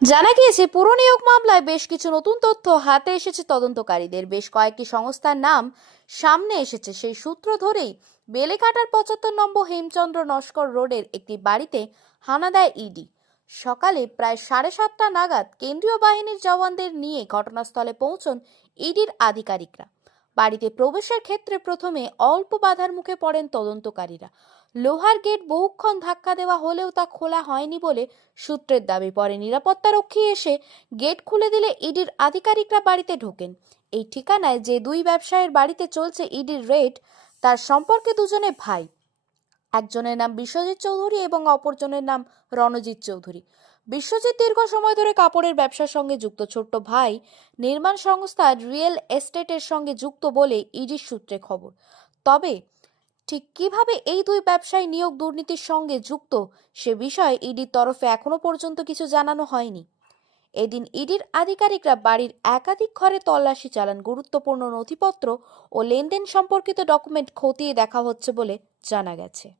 জানা গিয়েছে, পুরো নিয়োগ মামলায় বেশ কিছু নতুন তথ্য হাতে এসেছে তদন্তকারীদের। বেশ কয়েকটি সংস্থার নাম সামনে এসেছে। সেই সূত্র ধরেই বেলেঘাটার পঁচাত্তর নম্বর হেমচন্দ্র নস্কর রোডের একটি বাড়িতে হানা দেয় ইডি। সকালে প্রায় সাড়ে সাতটা নাগাদ কেন্দ্রীয় বাহিনীর জওয়ানদের নিয়ে ঘটনাস্থলে পৌঁছন ইডির আধিকারিকরা। বাড়িতে প্রবেশের ক্ষেত্রে প্রথমে অল্প বাধার মুখে পড়েন তদন্তকারীরা। লোহার গেট বহুক্ষণ ধাক্কা দেওয়া হলেও তা খোলা হয়নি বলে সূত্রের দাবি, পরে নিরাপত্তারক্ষী এসে গেট খুলে দিলে ইডির আধিকারিকরা বাড়িতে ঢোকেন। এই ঠিকানায় যে দুই ব্যবসায়ের বাড়িতে চলছে ইডির রেড, তার সম্পর্কে দুজনে ভাই। একজনের নাম বিশ্বজিৎ চৌধুরী এবং অপরজনের নাম রণজিৎ চৌধুরী। বিশ্বজিৎ দীর্ঘ সময় ধরে কাপড়ের ব্যবসার সঙ্গে যুক্ত ছোট্ট ভাই নির্মাণ সংস্থা রিয়েল এস্টেটের সঙ্গে যুক্ত বলে ইডির সূত্রে খবর। তবে ঠিক কীভাবে এই দুই ব্যবসায়ী নিয়োগ দুর্নীতির সঙ্গে যুক্ত সে বিষয়ে ইডির তরফে এখনও পর্যন্ত কিছু জানানো হয়নি। এদিন ইডির আধিকারিকরা বাড়ির একাধিক ঘরে তল্লাশি চালান গুরুত্বপূর্ণ নথিপত্র ও লেনদেন সম্পর্কিত ডকুমেন্ট খতিয়ে দেখা হচ্ছে বলে জানা গেছে।